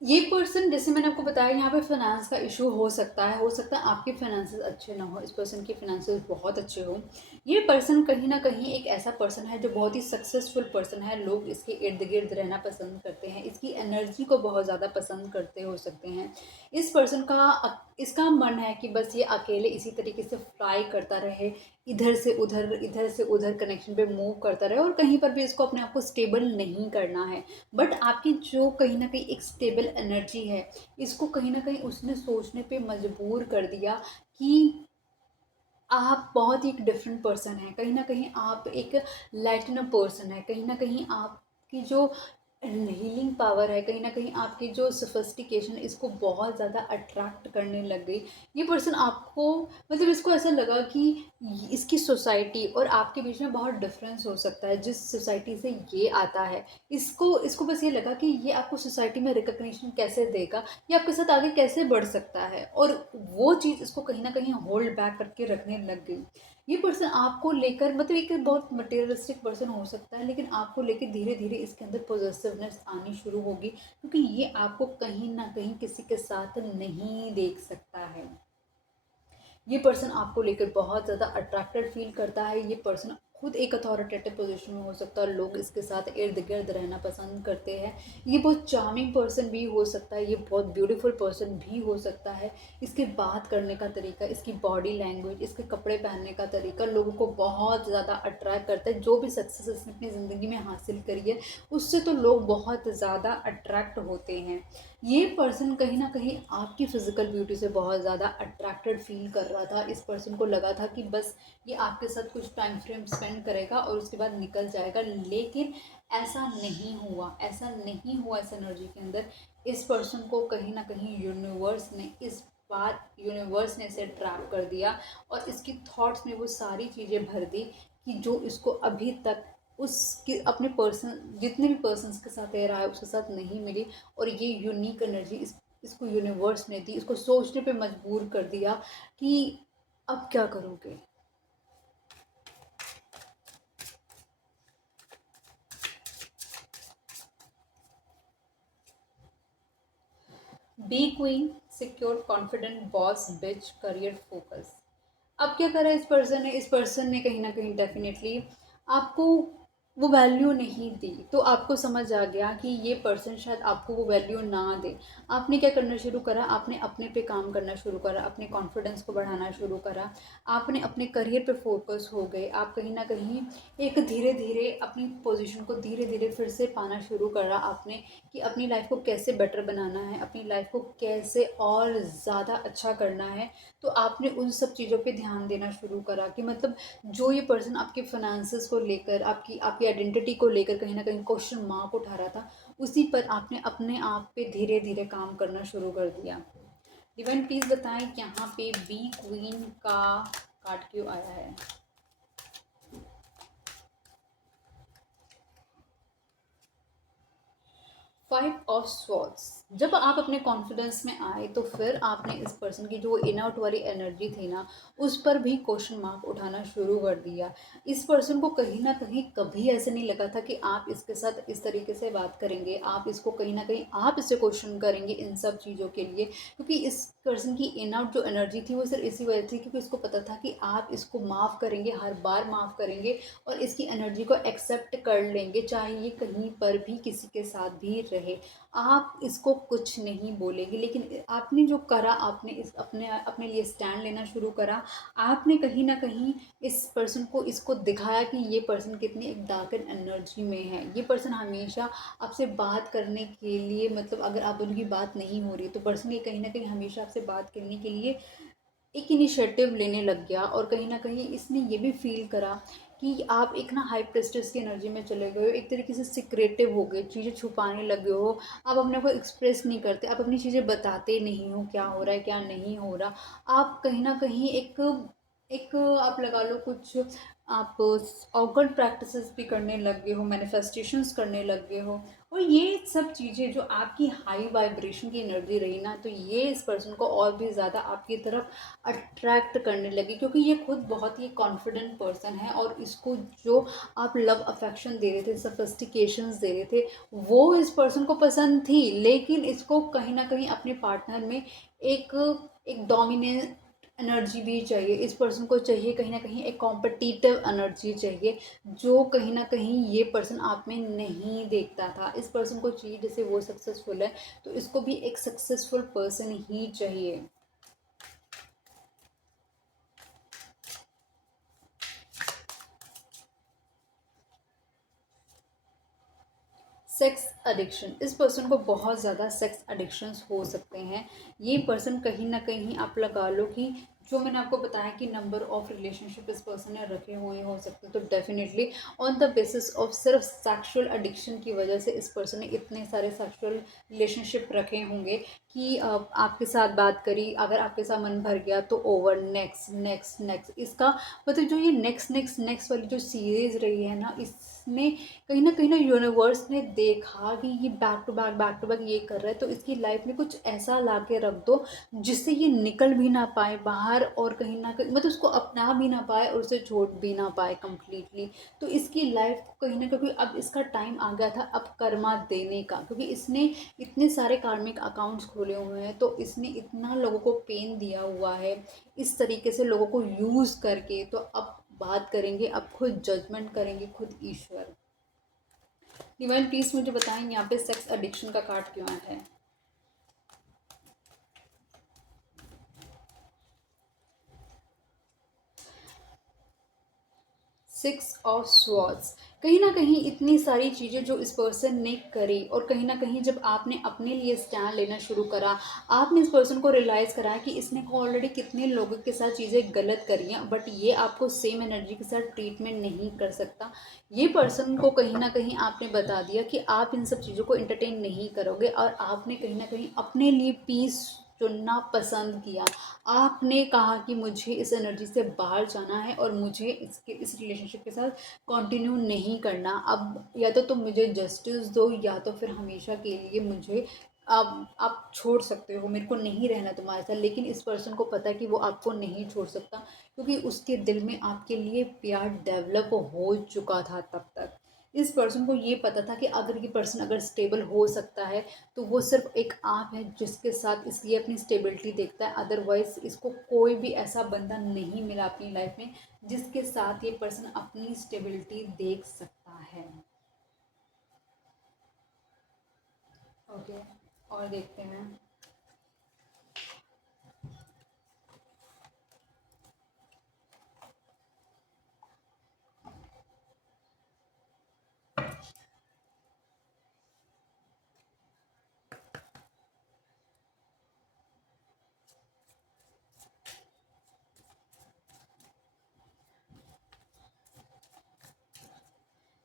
ये पर्सन, जैसे मैंने आपको बताया, यहाँ पे फाइनेंस का इशू हो सकता है आपके फाइनेंसेस अच्छे ना हो, इस पर्सन के फाइनेंसेस बहुत अच्छे हो। ये पर्सन कहीं ना कहीं एक ऐसा पर्सन है जो बहुत ही सक्सेसफुल पर्सन है, लोग इसके इर्द गिर्द रहना पसंद करते हैं, इसकी एनर्जी को बहुत ज़्यादा पसंद करते हो सकते हैं। इस पर्सन का इसका मन है कि बस ये अकेले इसी तरीके से फ्लाई करता रहे, इधर से उधर कनेक्शन पे मूव करता रहे, और कहीं पर भी इसको अपने आप को स्टेबल नहीं करना है। बट आपकी जो कहीं ना कहीं एक स्टेबल एनर्जी है, इसको कहीं ना कहीं उसने सोचने पे मजबूर कर दिया कि आप बहुत ही एक डिफरेंट पर्सन है, कहीं ना कहीं आप एक लाइटनर पर्सन है, कहीं ना कहीं आपकी जो हीलिंग पावर है, कहीं ना कहीं आपकी जो सोफिस्टिकेशन, इसको बहुत ज़्यादा अट्रैक्ट करने लग गई। ये पर्सन आपको, मतलब इसको ऐसा लगा कि इसकी सोसाइटी और आपके बीच में बहुत डिफरेंस हो सकता है, जिस सोसाइटी से ये आता है। इसको इसको बस ये लगा कि ये आपको सोसाइटी में रिकग्निशन कैसे देगा, ये आपके साथ आगे कैसे बढ़ सकता है, और वो चीज़ इसको कहीं ना कहीं होल्ड बैक करके रखने लग गई। ये पर्सन आपको लेकर, मतलब एक बहुत मटेरियलिस्टिक पर्सन हो सकता है, लेकिन आपको लेकर धीरे धीरे इसके अंदर पॉजिटिवनेस आनी शुरू होगी, क्योंकि ये आपको कहीं ना कहीं किसी के साथ नहीं देख सकता है। ये पर्सन आपको लेकर बहुत ज़्यादा अट्रैक्टेड फील करता है। ये पर्सन खुद एक अथॉरिटेटिव पोजीशन में हो सकता है, लोग इसके साथ इर्द गिर्द रहना पसंद करते हैं। ये बहुत चार्मिंग पर्सन भी हो सकता है, ये बहुत ब्यूटीफुल पर्सन भी हो सकता है। इसके बात करने का तरीका, इसकी बॉडी लैंग्वेज, इसके कपड़े पहनने का तरीका लोगों को बहुत ज़्यादा अट्रैक्ट करता है। जो भी सक्सेस इसने अपनी ज़िंदगी में हासिल करी है, उससे तो लोग बहुत ज़्यादा अट्रैक्ट होते हैं। ये पर्सन कहीं ना कहीं आपकी फ़िज़िकल ब्यूटी से बहुत ज़्यादा अट्रैक्टेड फील कर रहा था। इस पर्सन को लगा था कि बस ये आपके साथ कुछ टाइम फ्रेम स्पेंड करेगा और उसके बाद निकल जाएगा, लेकिन ऐसा नहीं हुआ, ऐसा नहीं हुआ इस एनर्जी के अंदर। इस पर्सन को कहीं ना कहीं यूनिवर्स ने इसे ट्रैप कर दिया, और इसकी थॉट्स में वो सारी चीज़ें भर दी कि जो इसको अभी तक उसके अपने पर्सन, जितने भी पर्सन्स के साथ रह रहा है, उसके साथ नहीं मिली। और ये यूनिक एनर्जी इसको यूनिवर्स ने दी, इसको सोचने पे मजबूर कर दिया कि अब क्या करोगे। Be queen, secure, confident, boss, bitch, career, focus. अब क्या करा इस पर्सन ने, इस पर्सन ने कहीं ना कहीं डेफिनेटली आपको वो वैल्यू नहीं दी। तो आपको समझ आ गया कि ये पर्सन शायद आपको वो वैल्यू ना दे। आपने क्या करना शुरू करा, आपने अपने पे काम करना शुरू करा, अपने कॉन्फिडेंस को बढ़ाना शुरू करा, आपने अपने करियर पे फोकस हो गए। आप कहीं ना कहीं एक धीरे धीरे अपनी पोजीशन को धीरे धीरे फिर से पाना शुरू करा आपने, कि अपनी लाइफ को कैसे बेटर बनाना है, अपनी लाइफ को कैसे और ज़्यादा अच्छा करना है। तो आपने उन सब चीज़ों पे ध्यान देना शुरू करा, कि मतलब जो ये पर्सन आपके फाइनेंसेस को लेकर, आपकी आपकी आइडेंटिटी को लेकर कहीं ना कहीं क्वेश्चन मार्क उठा रहा था, उसी पर आपने अपने आप पे धीरे धीरे काम करना शुरू कर दिया। डिवाइन प्लीज़ बताएं यहाँ पे बी क्वीन का कार्ड क्यों आया है। Five of swords. जब आप अपने कॉन्फिडेंस में आए तो फिर आपने इस पर्सन की जो इनआउट वाली एनर्जी थी ना, उस पर भी क्वेश्चन मार्क उठाना शुरू कर दिया। इस पर्सन को कहीं ना कहीं कभी ऐसे नहीं लगा था कि आप इसके साथ इस तरीके से बात करेंगे, आप इसको कहीं ना कहीं आप इससे क्वेश्चन करेंगे इन सब चीज़ों के लिए, क्योंकि इस पर्सन की इनआउट जो एनर्जी थी वो सिर्फ इसी वजह थी क्योंकि इसको पता था कि आप इसको माफ़ करेंगे, हर बार माफ़ करेंगे और इसकी एनर्जी को एक्सेप्ट कर लेंगे, चाहे ये कहीं पर भी किसी के साथ भी रहे। आप इसको कुछ नहीं बोलेंगे, लेकिन आपने जो करा, आपने इस अपने अपने लिए स्टैंड लेना शुरू करा। आपने कहीं ना कहीं इस पर्सन को इसको दिखाया कि ये पर्सन कितनी एक डार्कन एनर्जी में है। ये पर्सन हमेशा आपसे बात करने के लिए, मतलब अगर आप उनकी बात नहीं हो रही तो पर्सन ये कहीं ना कहीं हमेशा आपसे बात करने के लिए एक इनिशिएटिव लेने लग गया। और कहीं न कहीं इसने ये भी फ़ील करा कि आप एक ना हाई प्रेस्टिज की एनर्जी में चले गए हो, एक तरीके से सिक्रेटिव हो गए, चीज़ें छुपाने लगे हो, आप अपने को एक्सप्रेस नहीं करते, आप अपनी चीज़ें बताते नहीं हो, क्या हो रहा है, क्या नहीं हो रहा। आप कहीं न कहीं एक एक आप लगा लो कुछ, आप ऑकल्ट प्रैक्टिसेस भी करने लग गए हो, मैनिफेस्टेशंस करने लग गए हो। और ये सब चीज़ें जो आपकी हाई वाइब्रेशन की एनर्जी रही ना, तो ये इस पर्सन को और भी ज़्यादा आपकी तरफ अट्रैक्ट करने लगी, क्योंकि ये खुद बहुत ही कॉन्फिडेंट पर्सन है और इसको जो आप लव अफेक्शन दे रहे थे, सफिस्टिकेशंस दे रहे थे, वो इस पर्सन को पसंद थी। लेकिन इसको कहीं ना कहीं अपने पार्टनर में एक एक डोमिनेंट एनर्जी भी चाहिए। इस पर्सन को चाहिए कहीं ना कहीं एक कॉम्पिटिटिव एनर्जी चाहिए, जो कहीं ना कहीं ये पर्सन आप में नहीं देखता था। इस पर्सन को चाहिए जैसे वो सक्सेसफुल है तो इसको भी एक सक्सेसफुल पर्सन ही चाहिए। सेक्स एडिक्शन, इस पर्सन को बहुत ज़्यादा सेक्स एडिक्शंस हो सकते हैं। ये पर्सन कहीं ना कहीं आप लगा लो कि जो मैंने आपको बताया कि नंबर ऑफ रिलेशनशिप इस पर्सन ने रखे हुए हो सकते, तो definitely on the basis of सिर्फ सेक्सुअल एडिक्शन की वजह से इस पर्सन ने इतने सारे सेक्सुअल रिलेशनशिप रखे होंगे कि आपके साथ बात करी, अगर आपके साथ मन भर गया तो ओवर, नेक्स्ट नेक्स्ट नेक्स्ट। इसका मतलब जो ये नेक्स्ट नेक्स्ट नेक्स्ट वाली जो सीरीज रही है ना, इसमें कहीं ना यूनिवर्स ने देखा कि ये बैक टू बैक ये कर रहा है, तो इसकी लाइफ में कुछ ऐसा ला के रख दो जिससे ये निकल भी ना पाए बाहर, और कहीं ना कहीं मतलब उसको अपना भी ना पाए और उसे छोड़ भी ना पाए कम्प्लीटली। तो इसकी लाइफ को कहीं ना कहीं अब इसका टाइम आ गया था अब कर्मा देने का, क्योंकि इसने इतने सारे कार्मिक अकाउंट्स खोले हुए हैं, तो इसने इतना लोगों को पेन दिया हुआ है इस तरीके से लोगों को यूज़ करके। तो अब बात करेंगे, अब खुद जजमेंट करेंगे, खुद ईश्वर। डिवाइन प्लीज मुझे बताएं यहाँ पे सेक्स एडिक्शन का कार्ड क्यों आया है। सिक्स ऑफ स्वॉर्ड्स, कहीं ना कहीं इतनी सारी चीज़ें जो इस पर्सन ने करी, और कहीं ना कहीं जब आपने अपने लिए स्टैंड लेना शुरू करा, आपने इस पर्सन को रियलाइज़ कराया कि इसने को ऑलरेडी कितने लोगों के साथ चीज़ें गलत करी हैं, बट ये आपको सेम एनर्जी के साथ ट्रीटमेंट नहीं कर सकता। ये पर्सन को कहीं ना कहीं आपने बता दिया कि आप इन सब चीज़ों को एंटरटेन नहीं करोगे, और आपने कहीं ना कहीं अपने लिए पीस चुनना पसंद किया। आपने कहा कि मुझे इस एनर्जी से बाहर जाना है और मुझे इस रिलेशनशिप के साथ कंटिन्यू नहीं करना। अब या तो तुम मुझे जस्टिस दो, या तो फिर हमेशा के लिए मुझे आप छोड़ सकते हो, मेरे को नहीं रहना तुम्हारे साथ। लेकिन इस पर्सन को पता है कि वो आपको नहीं छोड़ सकता, क्योंकि उसके दिल में आपके लिए प्यार डेवलप हो चुका था तब तक। इस पर्सन को ये पता था कि अगर ये पर्सन अगर स्टेबल हो सकता है तो वो सिर्फ एक आप है जिसके साथ इसलिए अपनी स्टेबिलिटी देखता है। अदरवाइज इसको कोई भी ऐसा बंदा नहीं मिला अपनी लाइफ में जिसके साथ ये पर्सन अपनी स्टेबिलिटी देख सकता है। ओके, और देखते हैं।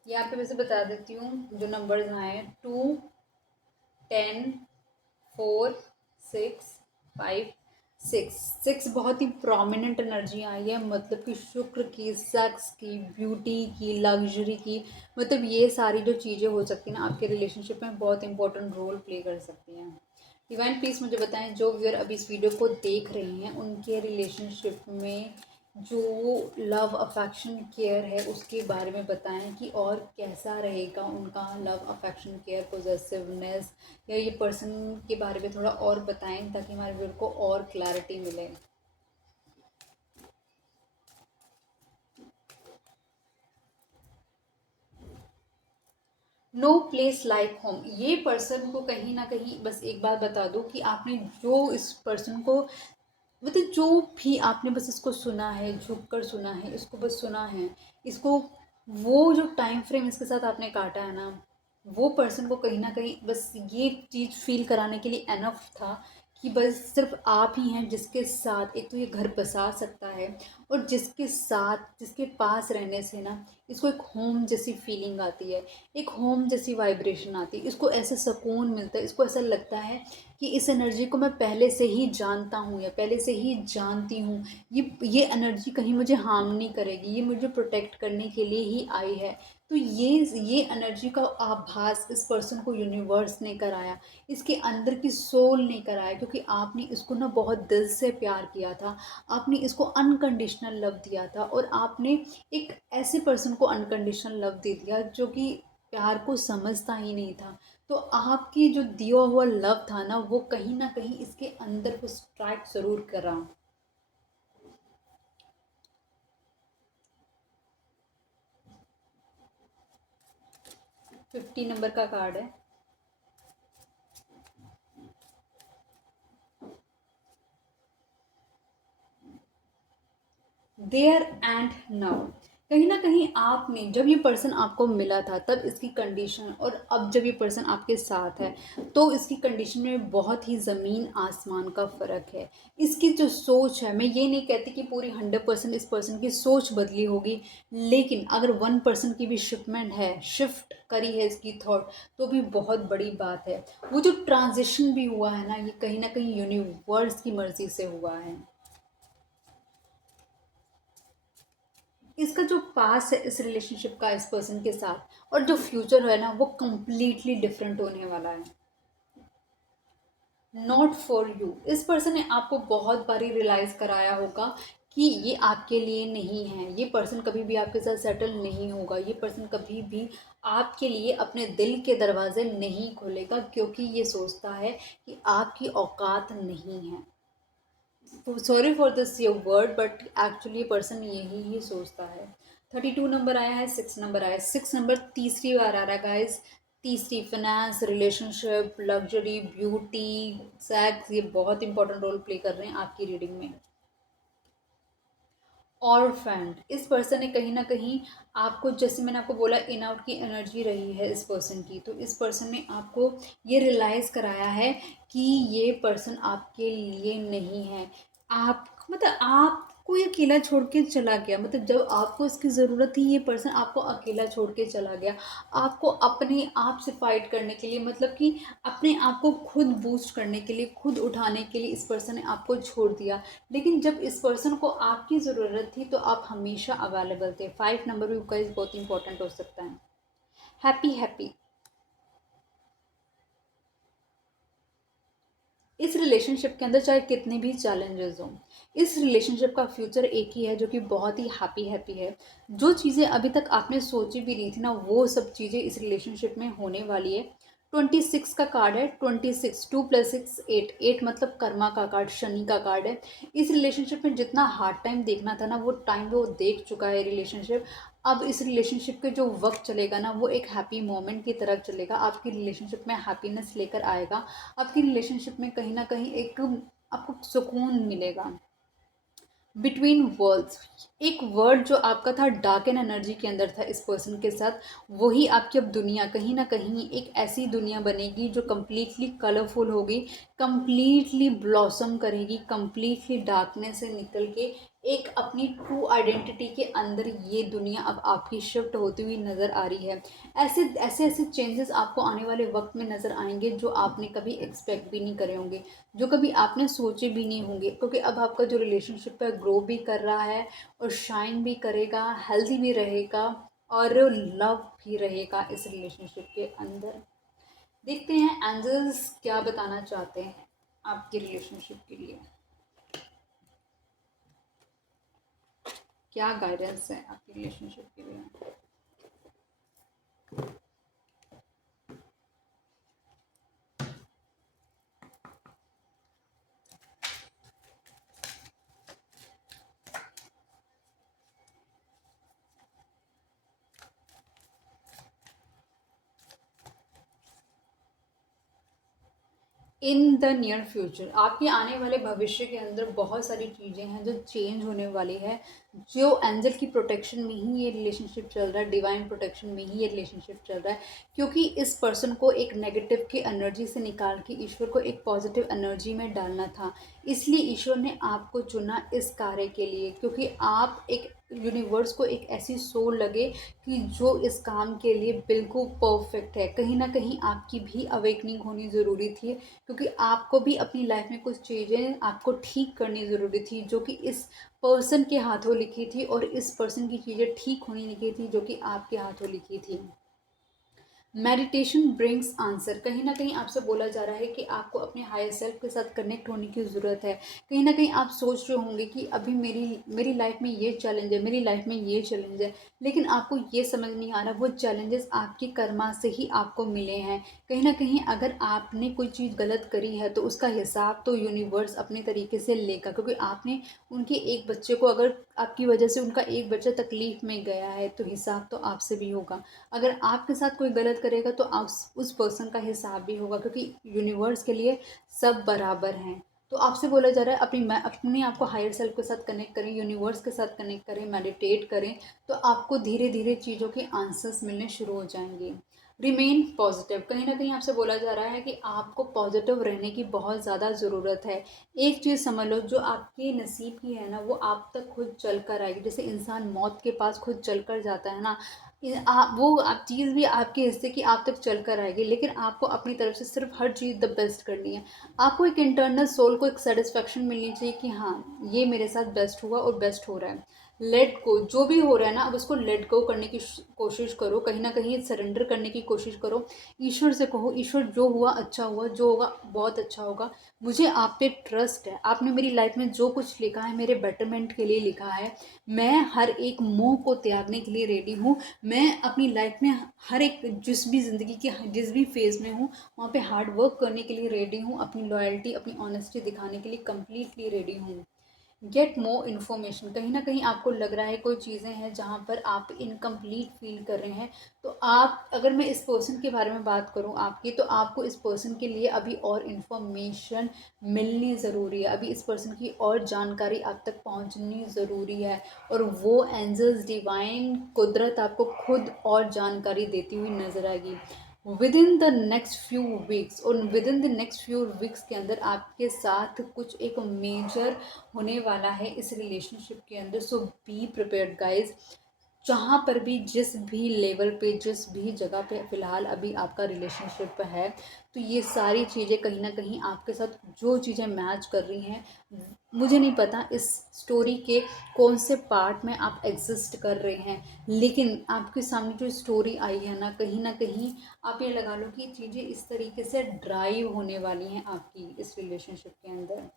यहाँ पे वैसे बता देती हूँ जो नंबर्स आए हैं, 2, 10, 4, 6, 5, सिक्स सिक्स बहुत ही प्रोमिनेंट एनर्जी आई है, मतलब कि शुक्र की, सेक्स की, ब्यूटी की, लग्जरी की, मतलब ये सारी जो चीज़ें हो सकती हैं ना आपके रिलेशनशिप में बहुत इंपॉर्टेंट रोल प्ले कर सकती हैं। डिवाइन प्लीज़ मुझे बताएं, जो व्यूअर अभी इस वीडियो को देख रहे हैं उनके रिलेशनशिप में जो लव अफेक्शन केयर है उसके बारे में बताएं कि और कैसा रहेगा उनका लव अफेक्शन केयर, पोजेसिवनेस, या ये पर्सन के बारे में थोड़ा और बताएं ताकि हमारे व्यूअर को और क्लैरिटी मिले। नो प्लेस लाइक होम, ये पर्सन को कहीं ना कहीं, बस एक बात बता दूं कि आपने जो इस पर्सन को, मतलब जो भी आपने बस इसको सुना है, झुक कर सुना है, इसको बस सुना है, इसको, वो जो टाइम फ्रेम इसके साथ आपने काटा है ना, वो पर्सन को कहीं ना कहीं बस ये चीज़ फील कराने के लिए एनफ था कि बस सिर्फ आप ही हैं जिसके साथ एक तो ये घर बसा सकता है, और जिसके साथ, जिसके पास रहने से ना इसको एक होम जैसी फीलिंग आती है, एक होम जैसी वाइब्रेशन आती है, इसको ऐसे सुकून मिलता है, इसको ऐसा लगता है कि इस एनर्जी को मैं पहले से ही जानता हूँ या पहले से ही जानती हूँ, ये एनर्जी कहीं मुझे हार्म नहीं करेगी, ये मुझे प्रोटेक्ट करने के लिए ही आई है। तो ये एनर्जी का आभास इस पर्सन को यूनिवर्स ने कराया, इसके अंदर की सोल ने कराया, क्योंकि आपने इसको ना बहुत दिल से प्यार किया था, आपने इसको अनकंडीशनल लव दिया था, और आपने एक ऐसे पर्सन को अनकंडीशनल लव दे दिया जो कि प्यार को समझता ही नहीं था। तो आपकी जो दिया हुआ लव था ना कहीं इसके अंदर को स्ट्राइक ज़रूर करा। 50 नंबर का कार्ड है। देयर एंड नाउ, कहीं ना कहीं आपने, जब ये पर्सन आपको मिला था तब इसकी कंडीशन, और अब जब ये पर्सन आपके साथ है तो इसकी कंडीशन में बहुत ही ज़मीन आसमान का फ़र्क है। इसकी जो सोच है, मैं ये नहीं कहती कि पूरी 100% इस पर्सन की सोच बदली होगी, लेकिन अगर 1% की भी शिपमेंट है, शिफ्ट करी है इसकी थॉट, तो भी बहुत बड़ी बात है। वो जो ट्रांजिशन भी हुआ है ना, ये कहीं ना कहीं यूनिवर्स की मर्ज़ी से हुआ है। इसका जो पास है इस रिलेशनशिप का इस पर्सन के साथ, और जो फ्यूचर है ना वो कम्प्लीटली डिफरेंट होने वाला है। नॉट फॉर यू, इस पर्सन ने आपको बहुत बारी रियलाइज़ कराया होगा कि ये आपके लिए नहीं है, ये पर्सन कभी भी आपके साथ सेटल नहीं होगा, ये पर्सन कभी भी आपके लिए अपने दिल के दरवाजे नहीं खोलेगा, क्योंकि ये सोचता है कि आपकी औकात नहीं है। Sorry for this your word, but actually person यही ही सोचता है। 32 नंबर आया है, 6 नंबर आया है, 6 नंबर तीसरी बार आ रहा है गाइस। तीसरी, finance, relationship, luxury, beauty, sex, ये बहुत इंपॉर्टेंट रोल प्ले कर रहे हैं आपकी रीडिंग में। और फ्रेंड, इस पर्सन ने कहीं ना कहीं आपको, जैसे मैंने आपको बोला, इन आउट की एनर्जी रही है इस पर्सन की, तो इस पर्सन ने आपको ये रियलाइज़ कराया है कि ये पर्सन आपके लिए नहीं है। आप, मतलब आपको ये अकेला छोड़ के चला गया, मतलब जब आपको इसकी ज़रूरत थी ये पर्सन आपको अकेला छोड़ के चला गया, आपको अपने आप से फाइट करने के लिए, मतलब कि अपने आप को खुद बूस्ट करने के लिए, खुद उठाने के लिए इस पर्सन ने आपको छोड़ दिया। लेकिन जब इस पर्सन को आपकी ज़रूरत थी तो आप हमेशा अवेलेबल थे। 5 नंबर भी गाइस बहुत इंपॉर्टेंट हो सकता है। हैप्पी हैप्पी, इस रिलेशनशिप के अंदर चाहे कितने भी चैलेंजेस हों, इस रिलेशनशिप का फ्यूचर एक ही है जो कि बहुत ही हैप्पी हैप्पी है। जो चीज़ें अभी तक आपने सोची भी नहीं थी ना, वो सब चीज़ें इस रिलेशनशिप में होने वाली है। 26 का कार्ड है, 26, 2 + 6 8, 8 मतलब कर्मा का कार्ड, शनि का कार्ड है। इस रिलेशनशिप में जितना हार्ड टाइम देखना था ना, वो टाइम वो देख चुका है रिलेशनशिप। अब इस रिलेशनशिप के जो वक्त चलेगा ना, वो एक हैप्पी मोमेंट की तरफ चलेगा, आपकी रिलेशनशिप में हैप्पीनेस लेकर आएगा। आपकी रिलेशनशिप में कहीं ना कहीं एक आपको सुकून मिलेगा। बिटवीन वर्ल्ड्स, एक वर्ड जो आपका था डार्क एंड एनर्जी के अंदर था इस पर्सन के साथ, वही आपकी अब दुनिया कहीं ना कहीं एक ऐसी दुनिया बनेगी जो कम्प्लीटली कलरफुल होगी, कम्प्लीटली ब्लॉसम करेगी, कम्प्लीटली डार्कनेस से निकल के एक अपनी ट्रू आइडेंटिटी के अंदर ये दुनिया अब आपकी शिफ्ट होती हुई नज़र आ रही है। ऐसे ऐसे ऐसे चेंजेस आपको आने वाले वक्त में नज़र आएंगे जो आपने कभी एक्सपेक्ट भी नहीं करे होंगे, जो कभी आपने सोचे भी नहीं होंगे, क्योंकि अब आपका जो रिलेशनशिप है ग्रो भी कर रहा है और शाइन भी करेगा, हेल्दी भी रहेगा और लव भी रहेगा इस रिलेशनशिप के अंदर। देखते हैं एंजल्स क्या बताना चाहते हैं आपके रिलेशनशिप के लिए, क्या गाइडेंस है आपके रिलेशनशिप के लिए। इन द नियर फ्यूचर, आपके आने वाले भविष्य के अंदर बहुत सारी चीज़ें हैं जो चेंज होने वाली है, जो एंजल की प्रोटेक्शन में ही ये रिलेशनशिप चल रहा है, डिवाइन प्रोटेक्शन में ही ये रिलेशनशिप चल रहा है। क्योंकि इस पर्सन को एक नेगेटिव की एनर्जी से निकाल के ईश्वर को एक पॉजिटिव एनर्जी में डालना था, इसलिए ईश्वर ने आपको चुना इस कार्य के लिए, क्योंकि आप एक यूनिवर्स को एक ऐसी सोल लगे कि जो इस काम के लिए बिल्कुल परफेक्ट है। कहीं ना कहीं आपकी भी अवेकनिंग होनी ज़रूरी थी, क्योंकि आपको भी अपनी लाइफ में कुछ चीज़ें आपको ठीक करनी ज़रूरी थी जो कि इस पर्सन के हाथों लिखी थी, और इस पर्सन की चीज़ें ठीक होनी लिखी थी जो कि आपके हाथों लिखी थी। मेडिटेशन ब्रिंग्स आंसर, कहीं ना कहीं आपसे बोला जा रहा है कि आपको अपने हायर सेल्फ के साथ कनेक्ट होने की ज़रूरत है। कहीं ना कहीं आप सोच रहे होंगे कि अभी मेरी मेरी लाइफ में ये चैलेंज है, मेरी लाइफ में ये चैलेंज है, लेकिन आपको ये समझ नहीं आ रहा वो चैलेंजेस आपकी कर्मा से ही आपको मिले हैं। कहीं ना कहीं अगर आपने कोई चीज़ गलत करी है तो उसका हिसाब तो यूनिवर्स अपने तरीके से लेगा, क्योंकि आपने उनके एक बच्चे को, अगर आपकी वजह से उनका एक बच्चा तकलीफ़ में गया है तो हिसाब तो आपसे भी होगा। अगर आपके साथ कोई गलत करेगा तो आप उस पर्सन का हिसाब भी होगा, क्योंकि यूनिवर्स के लिए सब बराबर हैं। तो आपसे बोला जा रहा है अपने आप को हायर सेल्फ के साथ कनेक्ट करें, यूनिवर्स के साथ कनेक्ट करें, मेडिटेट करें, तो आपको धीरे धीरे चीज़ों के आंसर्स मिलने शुरू हो जाएंगे। रिमेन पॉजिटिव, कहीं ना कहीं आपसे बोला जा रहा है कि आपको पॉजिटिव रहने की बहुत ज़्यादा ज़रूरत है। एक चीज़ समझ लो, जो आपके नसीब की है ना वो आप तक खुद चल कर आएगी। जैसे इंसान मौत के पास खुद चल कर जाता है ना, वो आप चीज़ भी आपके हिस्से की आप तक चल कर आएगी, लेकिन आपको अपनी तरफ से सिर्फ हर चीज़ द बेस्ट करनी है। आपको एक इंटरनल सोल को एक सेटिस्फेक्शन मिलनी चाहिए कि हाँ ये मेरे साथ बेस्ट हुआ और बेस्ट हो रहा है। लेट गो, जो भी हो रहा है ना अब उसको लेट गो करने की कोशिश करो, कहीं ना कहीं सरेंडर करने की कोशिश करो। ईश्वर से कहो, ईश्वर जो हुआ अच्छा हुआ, जो होगा बहुत अच्छा होगा, मुझे आप पे ट्रस्ट है, आपने मेरी लाइफ में जो कुछ लिखा है मेरे बेटरमेंट के लिए लिखा है। मैं हर एक मोह को त्यागने के लिए रेडी हूँ। मैं अपनी लाइफ में हर एक जिस भी ज़िंदगी के जिस भी फेज़ में हूँ वहाँ पे हार्ड वर्क करने के लिए रेडी हूँ, अपनी लॉयल्टी अपनी ऑनेस्टी दिखाने के लिए कम्प्लीटली रेडी हूँ। गेट मोर इन्फॉर्मेशन, कहीं ना कहीं आपको लग रहा है कोई चीज़ें हैं जहाँ पर आप इनकम्प्लीट फील कर रहे हैं, तो आप, अगर मैं इस पर्सन के बारे में बात करूँ आपकी, तो आपको इस पर्सन के लिए अभी और इन्फॉर्मेशन मिलनी ज़रूरी है, अभी इस पर्सन की और जानकारी आप तक पहुँचनी ज़रूरी है, और वो एंजल्स डिवाइन कुदरत आपको खुद और जानकारी देती हुई नज़र आएगी within the next few weeks. और within the next few weeks के अंदर आपके साथ कुछ एक मेजर होने वाला है इस रिलेशनशिप के अंदर। सो बी प्रिपेयर्ड गाइज, जहाँ पर भी जिस भी लेवल पे जिस भी जगह पे फ़िलहाल अभी आपका रिलेशनशिप है, तो ये सारी चीज़ें कहीं ना कहीं आपके साथ जो चीज़ें मैच कर रही हैं, मुझे नहीं पता इस स्टोरी के कौन से पार्ट में आप एग्जिस्ट कर रहे हैं, लेकिन आपके सामने जो स्टोरी आई है ना कहीं आप ये लगा लो कि चीज़ें इस तरीके से ड्राइव होने वाली हैं आपकी इस रिलेशनशिप के अंदर।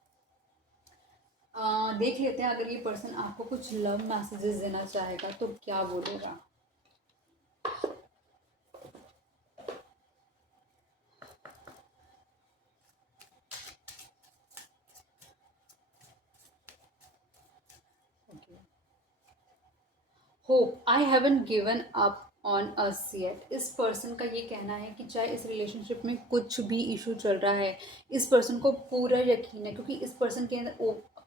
देख लेते हैं अगर ये पर्सन आपको कुछ लव मैसेजेस देना चाहेगा तो क्या बोलेगा। Hope I haven't given up on us yet, इस पर्सन का ये कहना है कि चाहे इस रिलेशनशिप में कुछ भी इशू चल रहा है, इस पर्सन को पूरा यकीन है, क्योंकि इस पर्सन के अंदर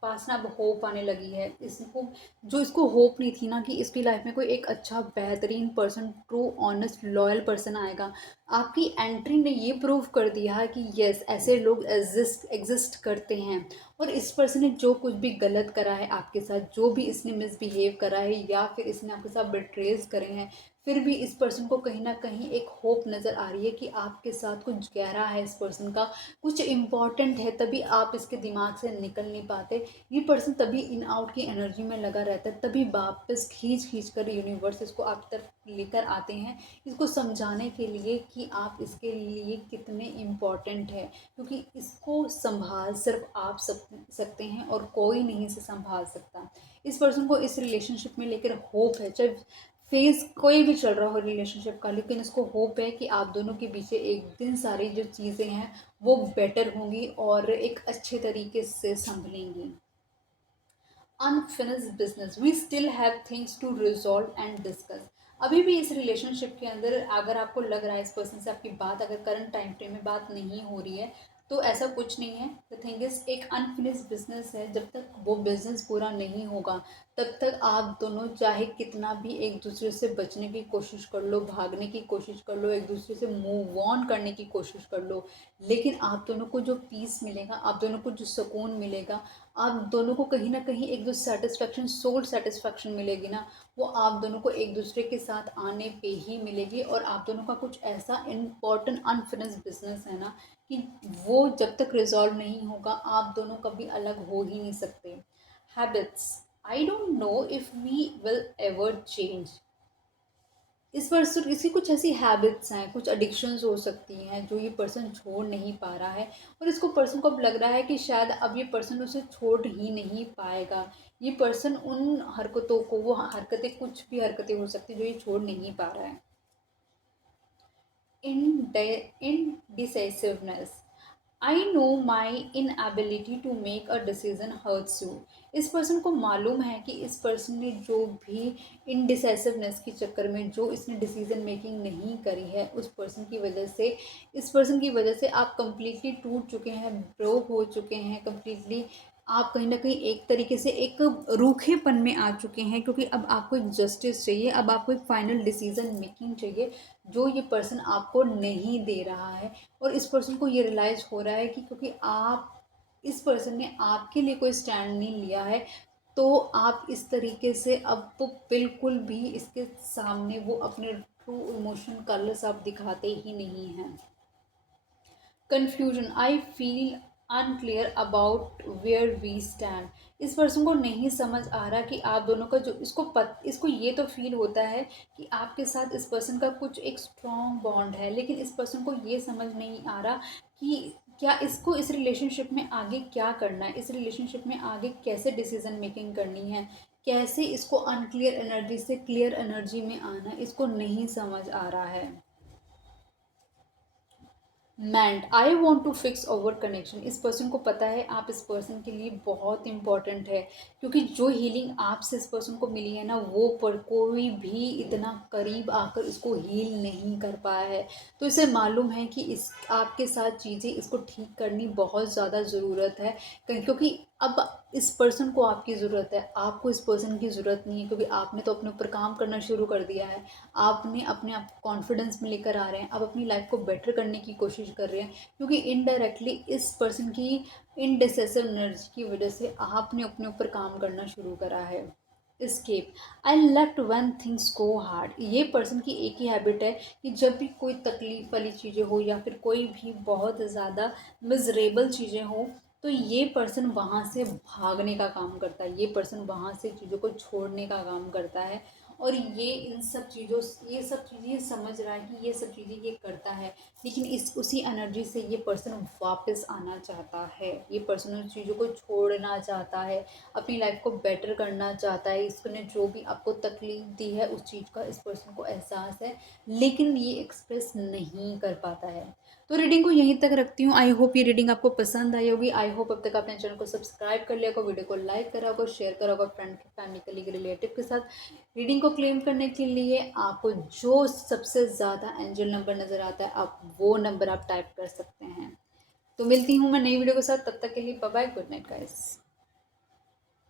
पास ना अब होप आने लगी है। इसको जो इसको होप नहीं थी ना कि इसकी लाइफ में कोई एक अच्छा बेहतरीन person, true honest loyal person आएगा, आपकी एंट्री ने ये प्रूव कर दिया है कि यस, ऐसे लोग एग्जिस्ट करते हैं। और इस पर्सन ने जो कुछ भी गलत करा है आपके साथ, जो भी इसने मिसबिहेव करा है या फिर इसने आपके साथ बिट्रेज करे हैं, फिर भी इस पर्सन को कहीं ना कहीं एक होप नज़र आ रही है कि आपके साथ कुछ गहरा है, इस पर्सन का कुछ इम्पॉर्टेंट है, तभी आप इसके दिमाग से निकल नहीं पाते। ये पर्सन तभी इन आउट की एनर्जी में लगा रहता है, तभी वापस खींच खींच कर यूनिवर्स इसको आप तरफ लेकर आते हैं, इसको समझाने के लिए कि आप इसके लिए कितने इम्पॉर्टेंट है। क्योंकि इसको संभाल सिर्फ आप सकते हैं और कोई नहीं इसे संभाल सकता। इस पर्सन को इस रिलेशनशिप में लेकर होप है, चाहे फेज कोई भी चल रहा हो रिलेशनशिप का, लेकिन इसको होप है कि आप दोनों के बीच एक दिन सारी जो चीज़ें हैं वो बेटर होंगी और एक अच्छे तरीके से संभलेंगी। Unfinished business, we still have things to resolve and discuss. अभी भी इस रिलेशनशिप के अंदर अगर आपको लग रहा है इस पर्सन से आपकी बात अगर करंट टाइम फ्रेम में बात नहीं हो रही है, तो ऐसा कुछ नहीं है। द थिंग इज, एक अनफिनिश्ड बिजनेस है। जब तक वो बिजनेस पूरा नहीं होगा तब तक आप दोनों चाहे कितना भी एक दूसरे से बचने की कोशिश कर लो, भागने की कोशिश कर लो, एक दूसरे से मूव ऑन करने की कोशिश कर लो, लेकिन आप दोनों को जो पीस मिलेगा, आप दोनों को जो सुकून मिलेगा, आप दोनों को कहीं ना कहीं एक जो सेटिस्फेक्शन, सोल सेटिस्फेक्शन मिलेगी ना, वो आप दोनों को एक दूसरे के साथ आने पे ही मिलेगी। और आप दोनों का कुछ ऐसा इम्पोर्टेंट अनफिनिश्ड बिजनेस है ना कि वो जब तक रिजॉल्व नहीं होगा आप दोनों कभी अलग हो ही नहीं सकते। Habits, I don't know if we will ever change. इस पर्सन इसकी कुछ ऐसी हैबिट्स हैं, कुछ एडिक्शंस हो सकती हैं जो ये पर्सन छोड़ नहीं पा रहा है, और इसको पर्सन को अब लग रहा है कि शायद अब ये पर्सन उसे छोड़ ही नहीं पाएगा। ये पर्सन उन हरकतों को, वो हरकतें, कुछ भी हरकतें हो सकती हैं जो ये छोड़ नहीं पा रहा है। Indecisiveness, I know my inability to make a decision hurts you. इस पर्सन को मालूम है कि इस पर्सन ने जो भी इनडिसाइसिवनेस के चक्कर में जो इसने डिसीजन मेकिंग नहीं करी है, उस पर्सन की वजह से, इस पर्सन की वजह से आप कंप्लीटली टूट चुके हैं, ब्रोक हो चुके हैं कंप्लीटली। आप कहीं ना कहीं एक तरीके से एक रूखेपन में आ चुके हैं, क्योंकि अब आपको एक जस्टिस चाहिए, अब आपको एक फाइनल डिसीजन मेकिंग चाहिए जो ये पर्सन आपको नहीं दे रहा है। और इस पर्सन को ये रियलाइज़ हो रहा है कि क्योंकि आप, इस पर्सन ने आपके लिए कोई स्टैंड नहीं लिया है, तो आप इस तरीके से अब तो बिल्कुल भी इसके सामने वो अपने ट्रू इमोशन कलर्स आप दिखाते ही नहीं हैं। Confusion, I feel unclear about where we stand. इस पर्सन को नहीं समझ आ रहा कि आप दोनों का जो, इसको ये तो फील होता है कि आपके साथ इस पर्सन का कुछ एक स्ट्रॉन्ग बॉन्ड है, लेकिन इस पर्सन को ये समझ नहीं आ रहा कि क्या इसको इस रिलेशनशिप में आगे क्या करना है, इस रिलेशनशिप में आगे कैसे डिसीजन मेकिंग करनी है, कैसे इसको अनक्लियर एनर्जी से क्लियर एनर्जी में आना है, इसको नहीं समझ आ रहा है। मैंट, I want to fix over connection, इस पर्सन को पता है आप इस पर्सन के लिए बहुत इंपॉर्टेंट है, क्योंकि जो हीलिंग आपसे इस पर्सन को मिली है ना, वो पर कोई भी इतना करीब आकर इसको हील नहीं कर पाया है। तो इसे मालूम है कि इस आपके साथ चीज़ें इसको ठीक करनी बहुत ज़्यादा ज़रूरत है, क्योंकि अब इस पर्सन को आपकी ज़रूरत है, आपको इस पर्सन की ज़रूरत नहीं है, क्योंकि आपने तो अपने ऊपर काम करना शुरू कर दिया है। आपने अपने आप को कॉन्फिडेंस में लेकर आ रहे हैं, आप अपनी लाइफ को बेटर करने की कोशिश कर रहे हैं, क्योंकि इनडायरेक्टली इस पर्सन की इनडिसेसिव एनर्जी की वजह से आपने अपने ऊपर काम करना शुरू करा है। Escape, I left when things go hard, ये पर्सन की एक ही हैबिट है कि जब भी कोई तकलीफ वाली चीज़ें हो या फिर कोई भी बहुत ज़्यादा मिजरेबल चीज़ें हो, तो ये पर्सन वहाँ से भागने का काम करता है, ये पर्सन वहाँ से चीज़ों को छोड़ने का काम करता है। और ये इन सब चीज़ों, ये सब चीज़ें ये समझ रहा है कि ये सब चीज़ें ये करता है, लेकिन इस उसी एनर्जी से ये पर्सन वापस आना चाहता है, ये पर्सन उन चीज़ों को छोड़ना चाहता है, अपनी लाइफ को बेटर करना चाहता है। इसने जो भी आपको तकलीफ दी है उस चीज़ का इस पर्सन को एहसास है, लेकिन ये एक्सप्रेस नहीं कर पाता है। तो रीडिंग को यहीं तक रखती हूँ। आई होप ये रीडिंग आपको पसंद आई होगी। आई होप अब तक आपने चैनल को सब्सक्राइब कर लिया होगा, वीडियो को लाइक करा होगा, शेयर करा होगा फ्रेंड, फैमिली, कलीग, रिलेटिव के साथ। रीडिंग को क्लेम करने के लिए आपको जो सबसे ज़्यादा एंजल नंबर नज़र आता है, आप वो नंबर आप टाइप कर सकते हैं। तो मिलती हूँ मैं नई वीडियो के साथ, तब तक के लिए bye bye, good night guys.